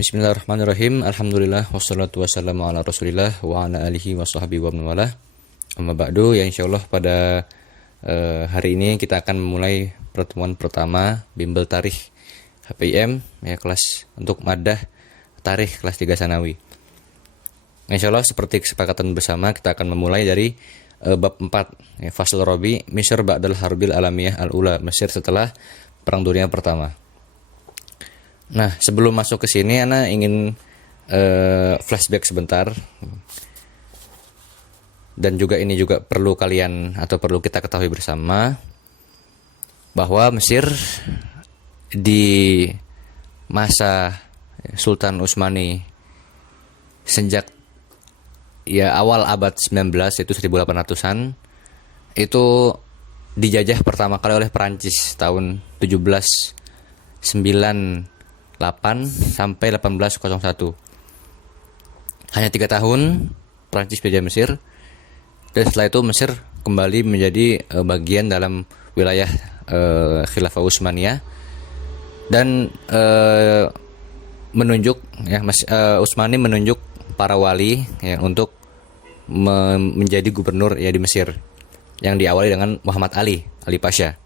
Bismillahirrahmanirrahim. Alhamdulillah wassalatu wassalamu ala Rasulillah wa ala alihi wa sahbihi wa man walah. Amma ba'du, ya insyaallah pada hari ini kita akan memulai pertemuan pertama Bimbel Tarikh HPIM ya, kelas untuk madah Tarikh kelas 3 Sanawi. Insyaallah seperti kesepakatan bersama kita akan memulai dari bab 4 ya, Fasl Rabi Misr ba'dal Harbil Alamiyah al-Ula, Mesir setelah Perang Dunia Pertama. Nah, sebelum masuk ke sini, Ana ingin flashback sebentar. Dan juga ini juga perlu kalian atau perlu kita ketahui bersama bahwa Mesir di masa Sultan Utsmani sejak ya awal abad 19 itu 1800-an itu dijajah pertama kali oleh Perancis tahun 1798 sampai 1801. Hanya 3 tahun Prancis menjajah Mesir, dan setelah itu Mesir kembali menjadi bagian dalam wilayah Khilafah Utsmaniyah dan menunjuk ya Utsmani menunjuk para wali ya untuk menjadi gubernur ya di Mesir, yang diawali dengan Muhammad Ali Pasha.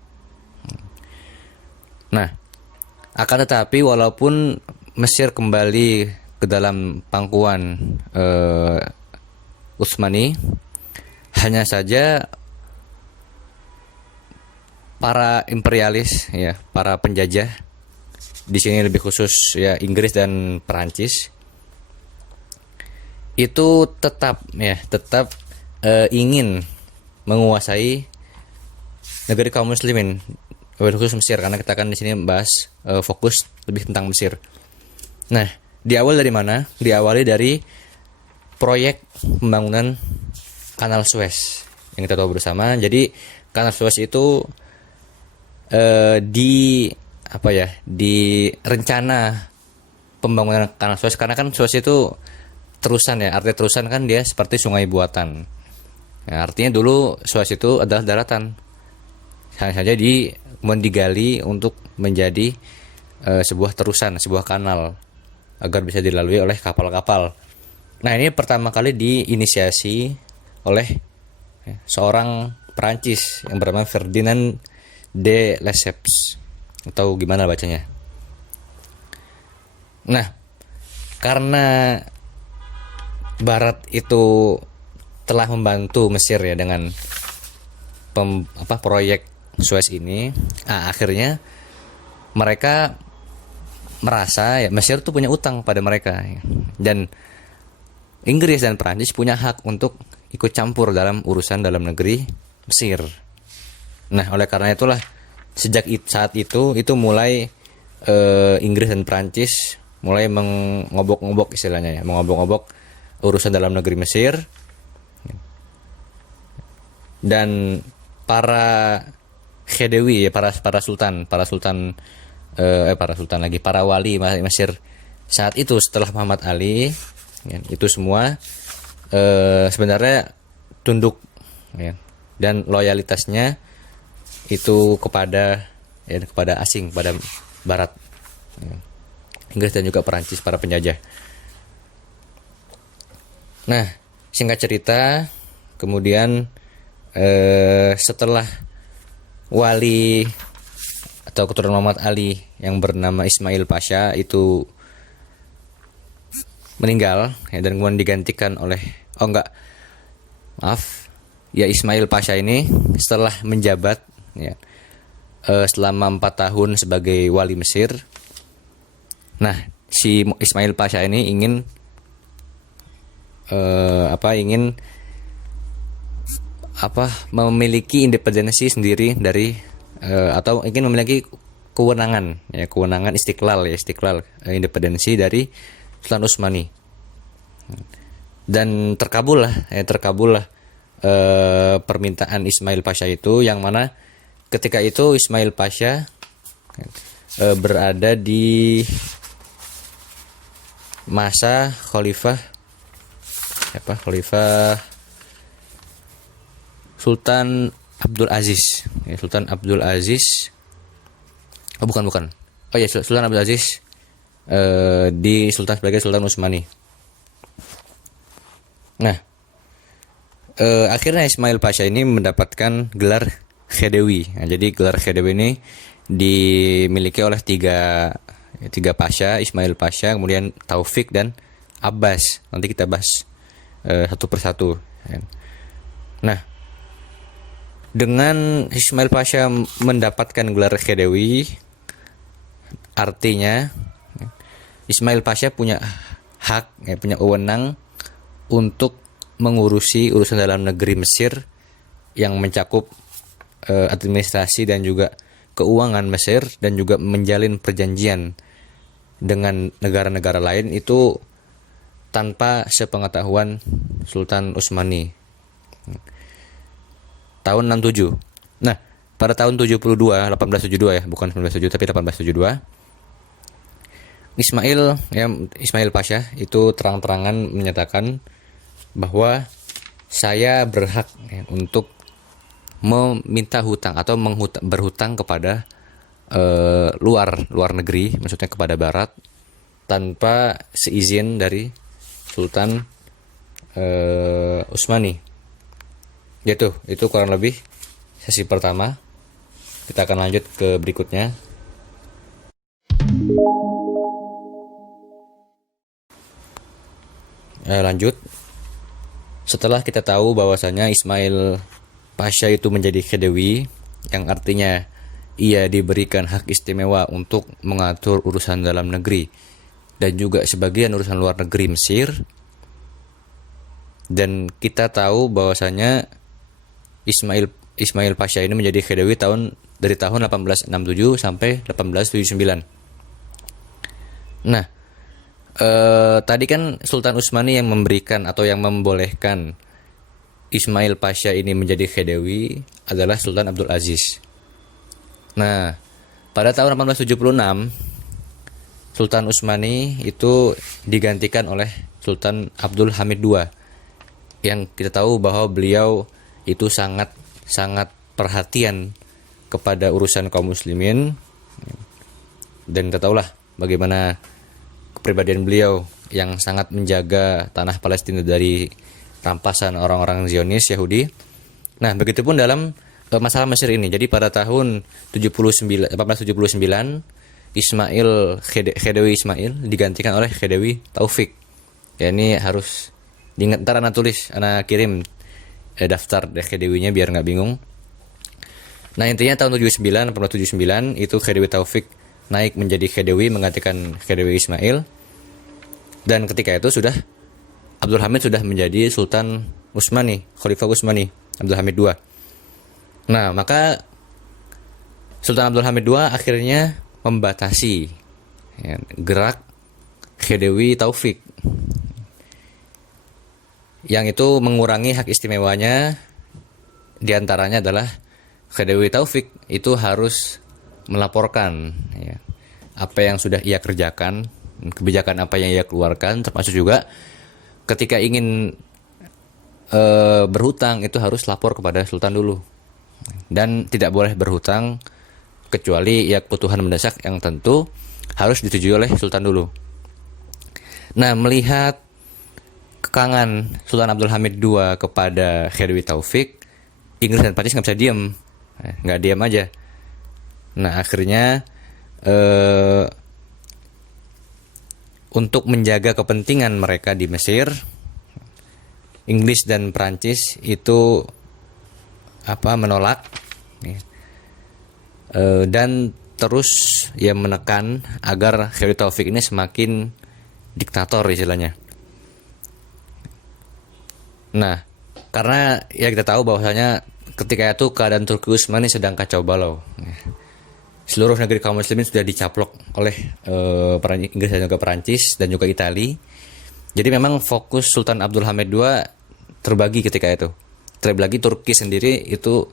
Nah, akan tetapi walaupun Mesir kembali ke dalam pangkuan Utsmani, hanya saja para imperialis ya, para penjajah di sini lebih khusus ya Inggris dan Perancis itu tetap ingin menguasai negeri kaum muslimin, khusus Mesir, karena kita akan di sini bahas fokus lebih tentang Mesir. Nah, diawali dari mana? Diawali dari proyek pembangunan Kanal Suez yang kita tahu bersama. Jadi Kanal Suez itu di rencana pembangunan Kanal Suez, karena kan Suez itu terusan ya, artinya terusan kan dia seperti sungai buatan. Nah, artinya dulu Suez itu adalah daratan, hanya saja kemudian digali untuk menjadi sebuah terusan, sebuah kanal agar bisa dilalui oleh kapal-kapal. Nah, ini pertama kali diinisiasi oleh seorang Perancis yang bernama Ferdinand de Lesseps, atau gimana bacanya. Nah, karena Barat itu telah membantu Mesir ya dengan proyek Suez ini, akhirnya mereka merasa ya Mesir tuh punya utang pada mereka ya. Dan Inggris dan Perancis punya hak untuk ikut campur dalam urusan dalam negeri Mesir. Nah, oleh karena itulah sejak saat itu mulai Inggris dan Perancis mulai mengobok-ngobok istilahnya ya, mengobok-ngobok urusan dalam negeri Mesir. Dan para Khedewi ya, para wali Mesir saat itu setelah Muhammad Ali ya, itu semua sebenarnya tunduk ya, dan loyalitasnya itu kepada asing, pada Barat ya, Inggris dan juga Perancis, para penjajah. Nah, singkat cerita, kemudian setelah wali atau keturunan Muhammad Ali yang bernama Ismail Pasha itu meninggal ya, dan kemudian digantikan oleh Ismail Pasha ini setelah menjabat ya, selama 4 tahun sebagai wali Mesir. Nah, si Ismail Pasha ini ingin memiliki independensi sendiri dari atau ingin memiliki kewenangan, ya kewenangan istiqlal, independensi dari Sultan Utsmani. Dan terkabullah permintaan Ismail Pasha itu, yang mana ketika itu Ismail Pasha berada di masa Khalifah Sultan Abdul Aziz. Sultan Abdul Aziz. Oh bukan. Oh ya, Sultan Abdul Aziz di Sultan sebagai Sultan Utsmani. Nah, akhirnya Ismail Pasha ini mendapatkan gelar Khedewi. Nah, jadi gelar Khedewi ini dimiliki oleh tiga pasha, Ismail Pasha, kemudian Taufik dan Abbas. Nanti kita bahas satu persatu. Nah, dengan Ismail Pasha mendapatkan gelar Khedewi, artinya Ismail Pasha punya hak, punya wewenang untuk mengurusi urusan dalam negeri Mesir yang mencakup administrasi dan juga keuangan Mesir, dan juga menjalin perjanjian dengan negara-negara lain itu tanpa sepengetahuan Sultan Utsmani. Tahun 67. Nah, pada tahun 1872 ya, bukan 1907 tapi 1872. Ismail Pasha itu terang-terangan menyatakan bahwa saya berhak untuk meminta hutang atau berhutang kepada luar negeri, maksudnya kepada Barat, tanpa seizin dari Sultan Utsmani. Itu kurang lebih sesi pertama. Kita akan lanjut ke berikutnya. Lanjut. Setelah kita tahu bahwasanya Ismail Pasha itu menjadi Khedewi, yang artinya ia diberikan hak istimewa untuk mengatur urusan dalam negeri dan juga sebagian urusan luar negeri Mesir. Dan kita tahu bahwasanya Ismail Pasha ini menjadi Khedewi dari tahun 1867 sampai 1879. Nah, tadi kan Sultan Utsmani yang memberikan atau yang membolehkan Ismail Pasha ini menjadi Khedewi adalah Sultan Abdul Aziz. Nah, pada tahun 1876 Sultan Utsmani itu digantikan oleh Sultan Abdul Hamid II, yang kita tahu bahwa beliau itu sangat perhatian kepada urusan kaum muslimin, dan kita tahulah bagaimana kepribadian beliau yang sangat menjaga tanah Palestina dari rampasan orang-orang Zionis Yahudi. Nah, begitupun dalam masalah Mesir ini. Jadi pada tahun 1879 Khedewi Ismail digantikan oleh Khedewi Taufik. Ya, ini harus diingat, ntar anak kirim daftar Khedewinya biar nggak bingung. Nah, intinya tahun 1879 itu Khedewi Taufik naik menjadi Khedewi menggantikan Khedewi Ismail. Dan ketika itu Abdul Hamid sudah menjadi Sultan Utsmani, Khalifah Utsmani, Abdul Hamid II. Nah, maka Sultan Abdul Hamid II akhirnya membatasi gerak Khedewi Taufik, yang itu mengurangi hak istimewanya. Diantaranya adalah Khedewi Taufik itu harus melaporkan apa yang sudah ia kerjakan, kebijakan apa yang ia keluarkan, termasuk juga ketika ingin berhutang itu harus lapor kepada Sultan dulu, dan tidak boleh berhutang kecuali kebutuhan mendesak yang tentu harus disetujui oleh Sultan dulu. Nah, melihat kekangan Sultan Abdul Hamid II kepada Khedewi Taufik, Inggris dan Prancis nggak bisa diam, nggak diam aja. Nah, akhirnya untuk menjaga kepentingan mereka di Mesir, Inggris dan Prancis itu menolak, dan terus menekan agar Khedewi Taufik ini semakin diktator istilahnya. Nah, karena kita tahu bahwasanya ketika itu keadaan Turki Utsmani sedang kacau balau. seluruh negeri kaum muslimin sudah dicaplok oleh Inggris dan juga Perancis dan juga Italia. Jadi memang fokus Sultan Abdul Hamid II terbagi ketika itu. Terlebih lagi Turki sendiri itu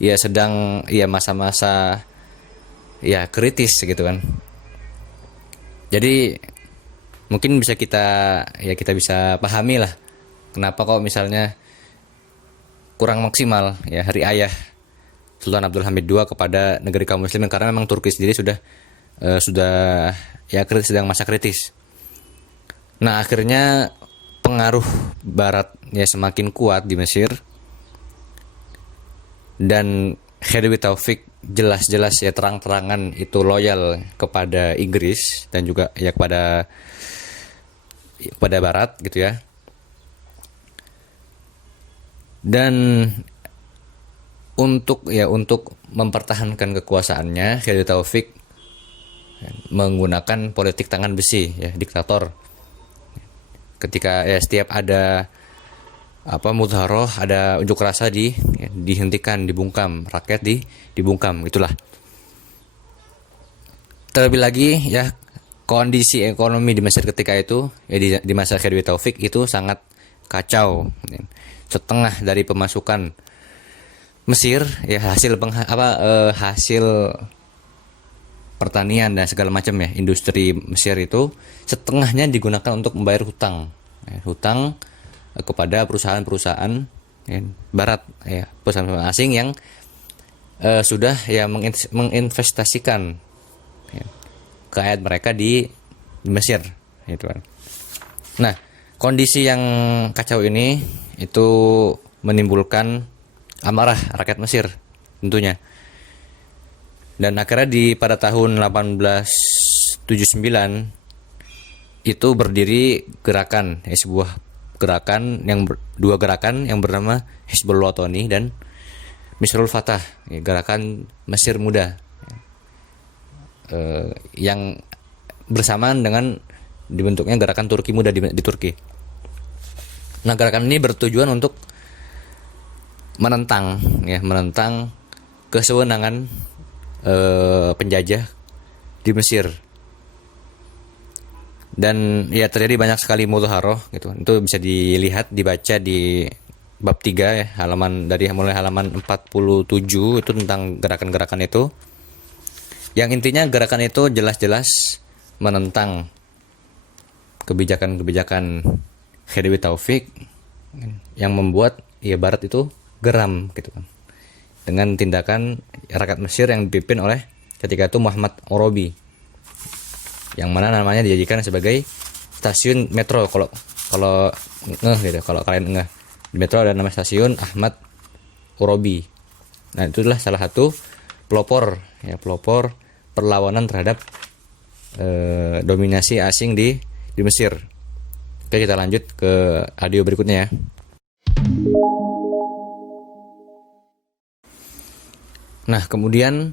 ya sedang ya masa-masa ya kritis gitu kan. Jadi mungkin kita bisa pahami lah kenapa kok misalnya kurang maksimal ya hari ayah Sultan Abdul Hamid II kepada negeri kaum muslimin, karena memang Turki sendiri sudah ya sedang masa kritis. Nah, akhirnya pengaruh barat ya semakin kuat di Mesir, dan Khedive Taufik jelas-jelas ya terang-terangan itu loyal kepada Inggris dan juga ya kepada barat gitu ya. Dan untuk mempertahankan kekuasaannya, Khedive Taufik menggunakan politik tangan besi ya, diktator. Ketika ya setiap ada mudharoh, ada unjuk rasa dihentikan, dibungkam, rakyat dibungkam, itulah. Terlebih lagi ya kondisi ekonomi di Mesir ketika itu ya di masa Khedive Taufik itu sangat kacau. Setengah dari pemasukan Mesir ya hasil pertanian dan segala macam ya, industri Mesir itu setengahnya digunakan untuk membayar hutang kepada perusahaan-perusahaan ya, barat ya, perusahaan asing yang sudah ya menginvestasikan ya, kekayaan mereka di Mesir gitu kan. Nah, kondisi yang kacau ini itu menimbulkan amarah rakyat Mesir tentunya. Dan akhirnya pada tahun 1879 itu berdiri sebuah gerakan dua gerakan yang bernama Hizbul Watani dan Misrul Fatah, ya, gerakan Mesir Muda, yang bersamaan dengan dibentuknya gerakan Turki Muda di Turki. Nah, gerakan ini bertujuan untuk menentang kesewenangan penjajah di Mesir. Dan ya terjadi banyak sekali mudharoh gitu. Itu bisa dibaca di bab 3 ya, mulai halaman 47 itu tentang gerakan-gerakan itu. Yang intinya gerakan itu jelas-jelas menentang kebijakan-kebijakan Khedive Taufik yang membuat ya barat itu geram gitu kan, dengan tindakan rakyat Mesir yang dipimpin oleh ketika itu Muhammad Orobi, yang mana namanya dijadikan sebagai stasiun metro. Kalau kalian ngeh, di metro ada nama stasiun Ahmad Orobi. Nah, itulah salah satu pelopor perlawanan terhadap dominasi asing di Mesir. Oke, kita lanjut ke audio berikutnya ya. Nah, kemudian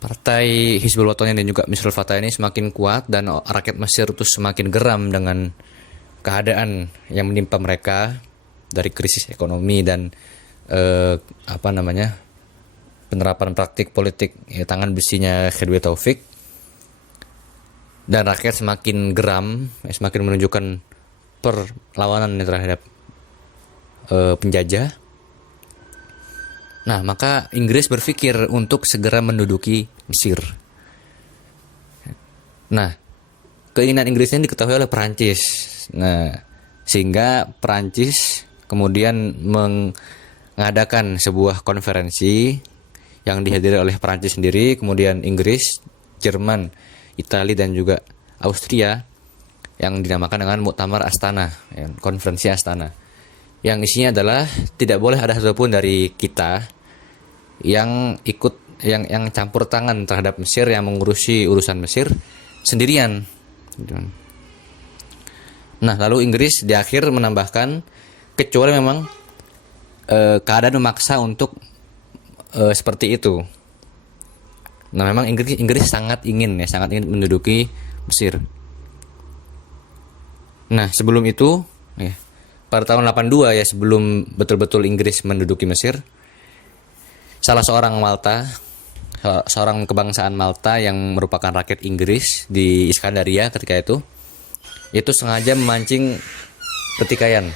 partai Hizbul Watani dan juga Misrul Fatah ini semakin kuat, dan rakyat Mesir itu semakin geram dengan keadaan yang menimpa mereka dari krisis ekonomi dan penerapan praktik politik ya, tangan besinya Khedive Taufik. Dan rakyat semakin geram, semakin menunjukkan perlawanan terhadap penjajah. Nah, maka Inggris berpikir untuk segera menduduki Mesir. Nah, keinginan Inggris ini diketahui oleh Perancis. Nah, sehingga Perancis kemudian mengadakan sebuah konferensi yang dihadiri oleh Perancis sendiri, kemudian Inggris, Jerman, Italia dan juga Austria, yang dinamakan dengan Muktamar Astana, ya, konferensi Astana. Yang isinya adalah tidak boleh ada satupun dari kita yang ikut yang campur tangan terhadap Mesir, yang mengurusi urusan Mesir sendirian. Nah, lalu Inggris di akhir menambahkan, kecuali memang keadaan memaksa untuk seperti itu. Nah, memang Inggris sangat ingin menduduki Mesir. Nah, sebelum itu ya, pada tahun 82 ya, sebelum betul-betul Inggris menduduki Mesir, salah seorang Malta seorang kebangsaan Malta yang merupakan rakyat Inggris di Iskandaria ketika itu sengaja memancing pertikaian,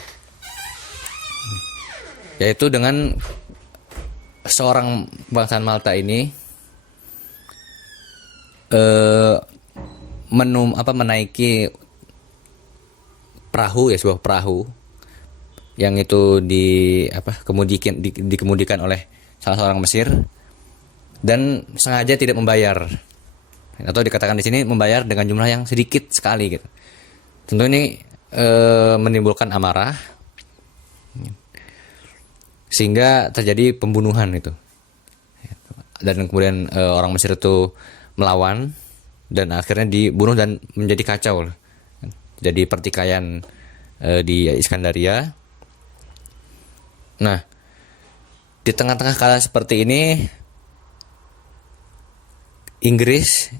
yaitu dengan seorang kebangsaan Malta ini menaiki perahu, ya, sebuah perahu yang itu dikemudikan oleh salah seorang Mesir, dan sengaja tidak membayar, atau dikatakan di sini membayar dengan jumlah yang sedikit sekali gitu. Tentu ini menimbulkan amarah sehingga terjadi pembunuhan itu, dan kemudian orang Mesir itu melawan dan akhirnya dibunuh dan menjadi kacau, jadi pertikaian di Iskandaria. Nah, di tengah-tengah keadaan seperti ini, Inggris,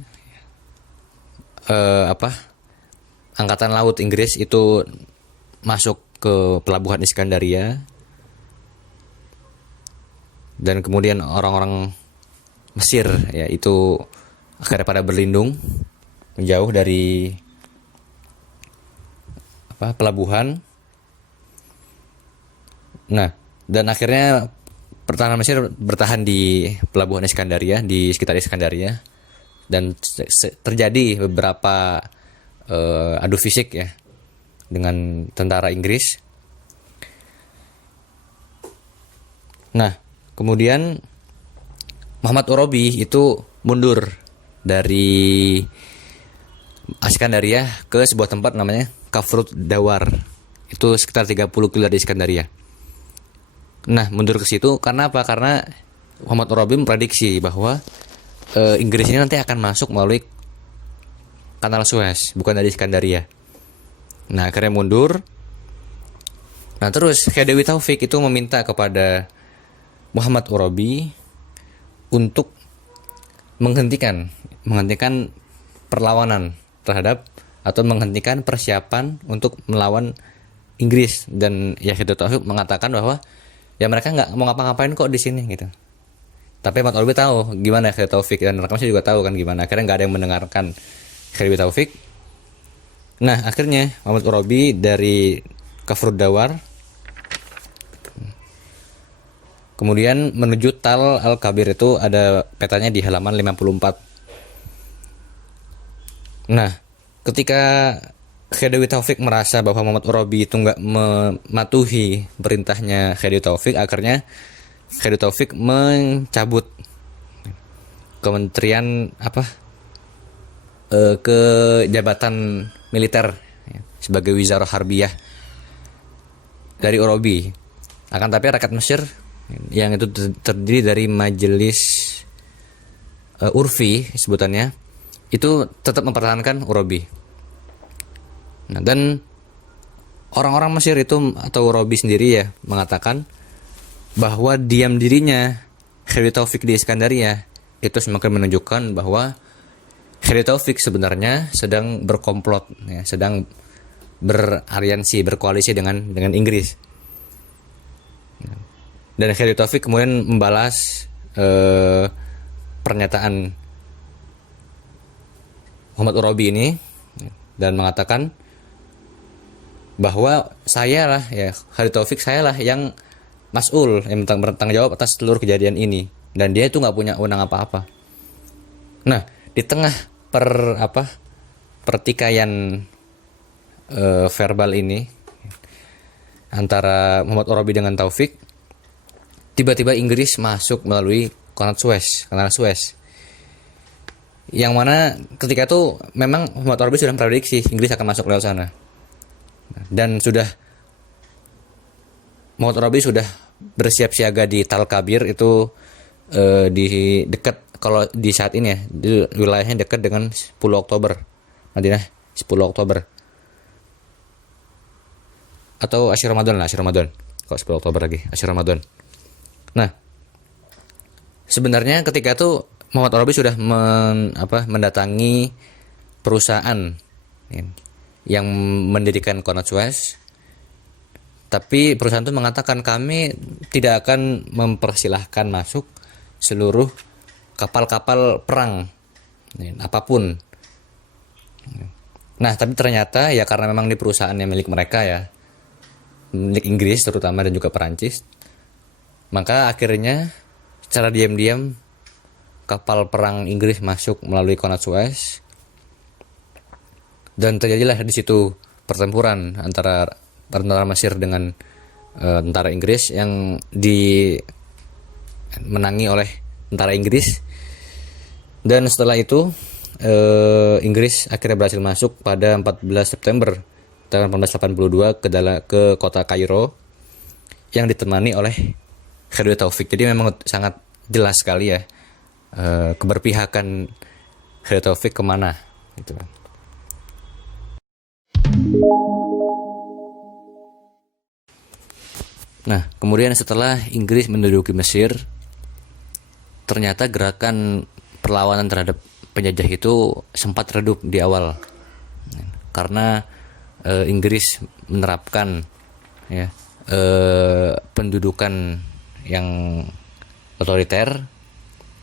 angkatan laut Inggris itu masuk ke pelabuhan Iskandaria, dan kemudian orang-orang Mesir, ya, itu akhirnya pada berlindung menjauh dari pelabuhan. Nah, dan akhirnya pertahanan Mesir bertahan di pelabuhan Iskandaria, di sekitar Iskandaria, dan terjadi beberapa adu fisik, ya, dengan tentara Inggris. Nah, kemudian Muhammad Orobi itu mundur dari Iskandaria ke sebuah tempat namanya Kafrut Dawar. Itu sekitar 30 km dari Iskandaria. Nah, mundur ke situ karena apa? Karena Muhammad Orobi memprediksi bahwa Inggris ini nanti akan masuk melalui Kanal Suez, bukan dari Iskandaria. Nah, akhirnya mundur. Nah, terus Khedive Taufik itu meminta kepada Muhammad Orobi untuk menghentikan perlawanan terhadap, atau menghentikan persiapan untuk melawan Inggris. Dan ya, Khedive Taufik mengatakan bahwa ya mereka nggak mau ngapa-ngapain kok di sini gitu. Tapi Muhammad Orobi tahu gimana Khedive Taufik, dan rekan saya juga tahu kan gimana. Akhirnya nggak ada yang mendengarkan Khedive Taufik. Nah, akhirnya Muhammad Orobi dari Kafrut Dawar kemudian menuju Tal Al-Kabir, itu ada petanya di halaman 54. Nah, ketika Khedive Taufik merasa bahwa Muhammad Orobi itu nggak mematuhi perintahnya Khedive Taufik, akhirnya Khedive Taufik mencabut kementerian ke jabatan militer, ya, sebagai Wizarah Harbiyah dari Orobi. Akan tapi rakyat Mesir yang itu terdiri dari majelis Urfi sebutannya, itu tetap mempertahankan Orobi. Nah, dan orang-orang Mesir itu atau Orobi sendiri, ya, mengatakan bahwa diam dirinya Khedive Taufik di Iskandaria itu semakin menunjukkan bahwa Khedive Taufik sebenarnya sedang berkomplot, ya, sedang berkoalisi dengan Inggris. Dan Khedive Taufik kemudian membalas pernyataan Muhammad Orobi ini dan mengatakan bahwa Khedive Taufik saya lah yang mas'ul, yang bertanggung jawab atas seluruh kejadian ini, dan dia itu nggak punya wewenang apa-apa. Nah, di tengah pertikaian verbal ini antara Muhammad Orobi dengan Taufik, tiba-tiba Inggris masuk melalui Kanal Suez. Yang mana ketika itu memang Muhammad Orobi sudah memprediksi Inggris akan masuk lewat sana. Dan Muhammad Orobi sudah bersiap siaga di Tal Kabir, itu di dekat, kalau di saat ini, ya, di wilayahnya dekat dengan 10 Oktober Madinah, 10 Oktober atau Asyur Ramadan. Kok 10 Oktober lagi, Asyur Ramadan. Nah, sebenarnya ketika itu Muhammad Orobi sudah mendatangi perusahaan yang mendirikan Kanal Suez, tapi perusahaan itu mengatakan kami tidak akan mempersilahkan masuk seluruh kapal-kapal perang, apapun. Nah, tapi ternyata ya karena memang ini perusahaan yang milik mereka ya, milik Inggris terutama dan juga Perancis, maka akhirnya secara diam-diam kapal perang Inggris masuk melalui Kanal Suez dan terjadilah di situ pertempuran antara tentara Mesir dengan tentara Inggris yang dimenangi oleh tentara Inggris. Dan setelah itu Inggris akhirnya berhasil masuk pada 14 September tahun 1882 ke kota Kairo yang ditemani oleh Khedive Taufik. Jadi memang sangat jelas sekali ya keberpihakan Khedive Taufik kemana gitu. Nah, kemudian setelah Inggris menduduki Mesir, ternyata gerakan perlawanan terhadap penjajah itu sempat redup di awal karena Inggris menerapkan ya pendudukan yang otoriter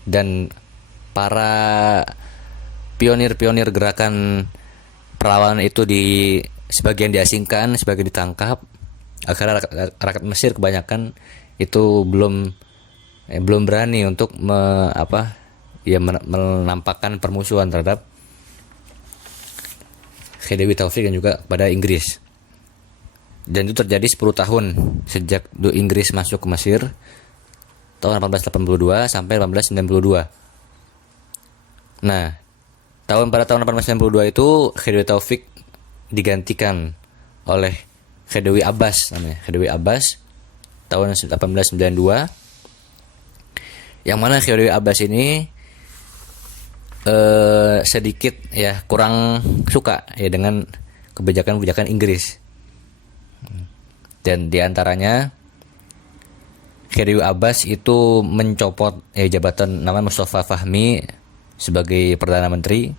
dan para pionir-pionir gerakan perlawanan itu sebagian diasingkan, sebagian ditangkap. Akhirnya rakyat Mesir kebanyakan itu belum berani untuk menampakkan permusuhan terhadap Khedive Taufik dan juga pada Inggris. Dan itu terjadi 10 tahun sejak Inggris masuk ke Mesir tahun 1882 sampai 1892. Nah, pada tahun 1892 itu Khedive Taufik digantikan oleh Khedive Abbas namanya. Khedive Abbas tahun 1892, yang mana Khedive Abbas ini sedikit ya kurang suka ya dengan kebijakan-kebijakan Inggris. Dan diantaranya Khedive Abbas itu mencopot jabatan namanya Mustafa Fahmi sebagai Perdana Menteri,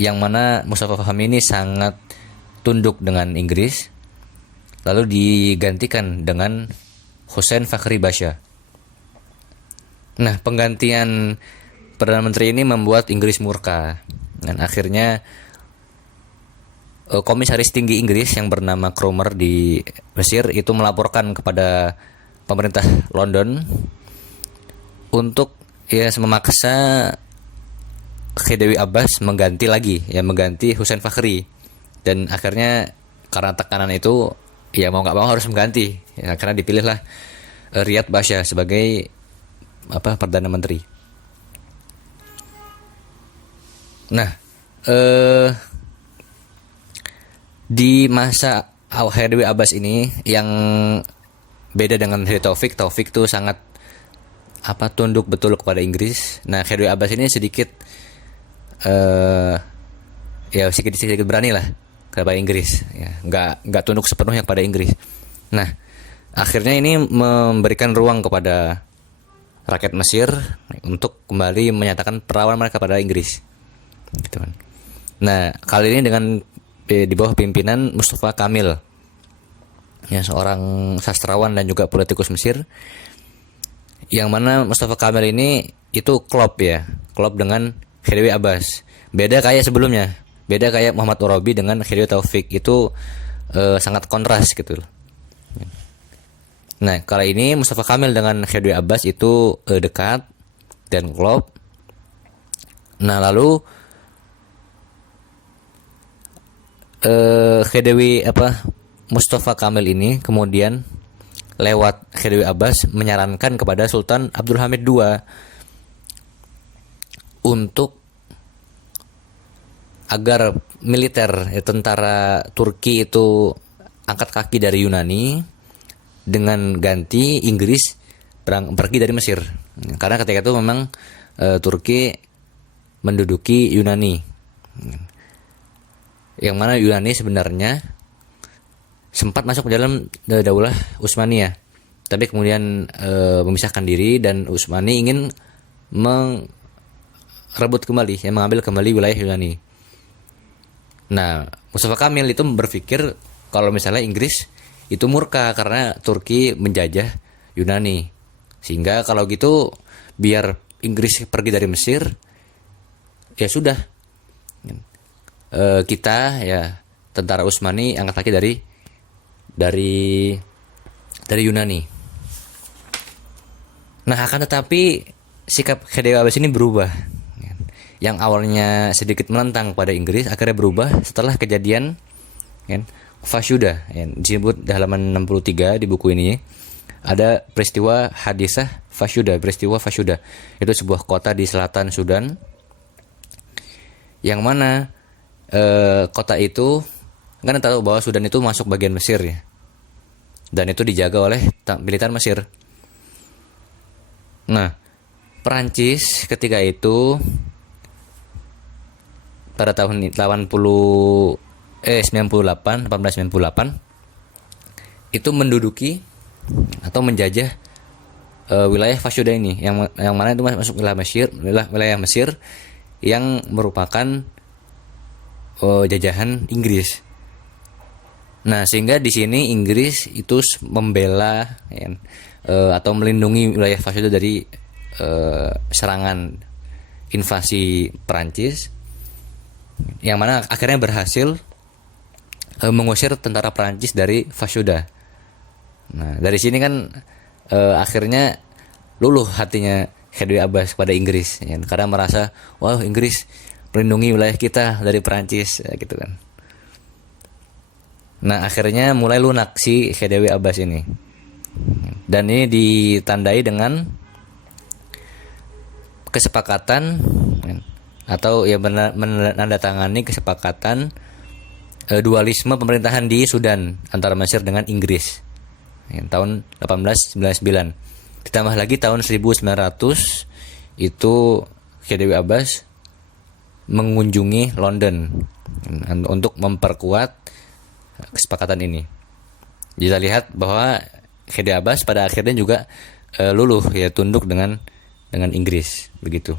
yang mana Mustafa Fahmi ini sangat tunduk dengan Inggris, lalu digantikan dengan Hussein Fakhri Basha. Nah, penggantian Perdana Menteri ini membuat Inggris murka, dan akhirnya komisaris tinggi Inggris yang bernama Cromer di Mesir itu melaporkan kepada pemerintah London untuk memaksa Khedive Abbas mengganti Hussein Fakhri. Dan akhirnya karena tekanan itu ya mau nggak mau harus mengganti ya, karena dipilihlah Riyad Basha sebagai Perdana Menteri. Nah, di masa Khedive Abbas ini yang beda dengan Khedive Taufik tuh sangat tunduk betul kepada Inggris. Nah, Khedive Abbas ini sedikit sedikit berani lah kepada Inggris ya, nggak tunduk sepenuhnya kepada Inggris. Nah, akhirnya ini memberikan ruang kepada rakyat Mesir untuk kembali menyatakan perlawanan mereka pada Inggris gitu kan. Nah, kali ini di bawah pimpinan Mustafa Kamil ya, seorang sastrawan dan juga politikus Mesir, yang mana Mustafa Kamil ini itu klop dengan Khedive Abbas. Beda kayak sebelumnya, beda kayak Muhammad Urabi dengan Khedive Taufik, itu sangat kontras gitu. Nah, kali ini Mustafa Kamil dengan Khedive Abbas itu dekat dan klop. Nah, lalu Mustafa Kamil ini kemudian lewat Khedive Abbas menyarankan kepada Sultan Abdul Hamid II untuk agar militer tentara Turki itu angkat kaki dari Yunani dengan ganti Inggris pergi dari Mesir, karena ketika itu memang Turki menduduki Yunani, yang mana Yunani sebenarnya sempat masuk ke dalam Daulah Utsmaniyah, tapi kemudian memisahkan diri, dan Utsmani ingin mengambil kembali wilayah Yunani. Nah, Mustafa Kamil itu berpikir kalau misalnya Inggris itu murka karena Turki menjajah Yunani, sehingga kalau gitu biar Inggris pergi dari Mesir, ya sudah, kita ya tentara Utsmani angkat kaki dari Yunani. Nah, akan tetapi sikap Khedive Abbas ini berubah. Yang awalnya sedikit menentang pada Inggris akhirnya berubah setelah kejadian Fashuda, disebut di halaman 63 di buku ini. Ada peristiwa Hadisah Fashuda, peristiwa Fashuda. Itu sebuah kota di selatan Sudan, yang mana kota itu kan tahu bahwa Sudan itu masuk bagian Mesir ya, dan itu dijaga oleh militer Mesir. Nah, Perancis ketika itu pada tahun 1898 itu menduduki atau menjajah wilayah Fashuda ini, yang mana itu masuk wilayah Mesir yang merupakan jajahan Inggris. Nah, sehingga di sini Inggris itu membela atau melindungi wilayah Fashuda dari serangan invasi Perancis, yang mana akhirnya berhasil mengusir tentara Perancis dari Fashuda. Nah, dari sini kan akhirnya luluh hatinya Khedive Abbas kepada Inggris, karena merasa, wah, Inggris melindungi wilayah kita dari Perancis, gitu kan. Nah, akhirnya mulai lunak si Khedive Abbas ini, dan ini ditandai dengan kesepakatan atau ya menandatangani kesepakatan dualisme pemerintahan di Sudan antara Mesir dengan Inggris tahun 1899. Ditambah lagi tahun 1900 itu Khedive Abbas mengunjungi London untuk memperkuat kesepakatan ini. Kita lihat bahwa Khedive Abbas pada akhirnya juga luluh, ya, tunduk dengan Inggris, begitu.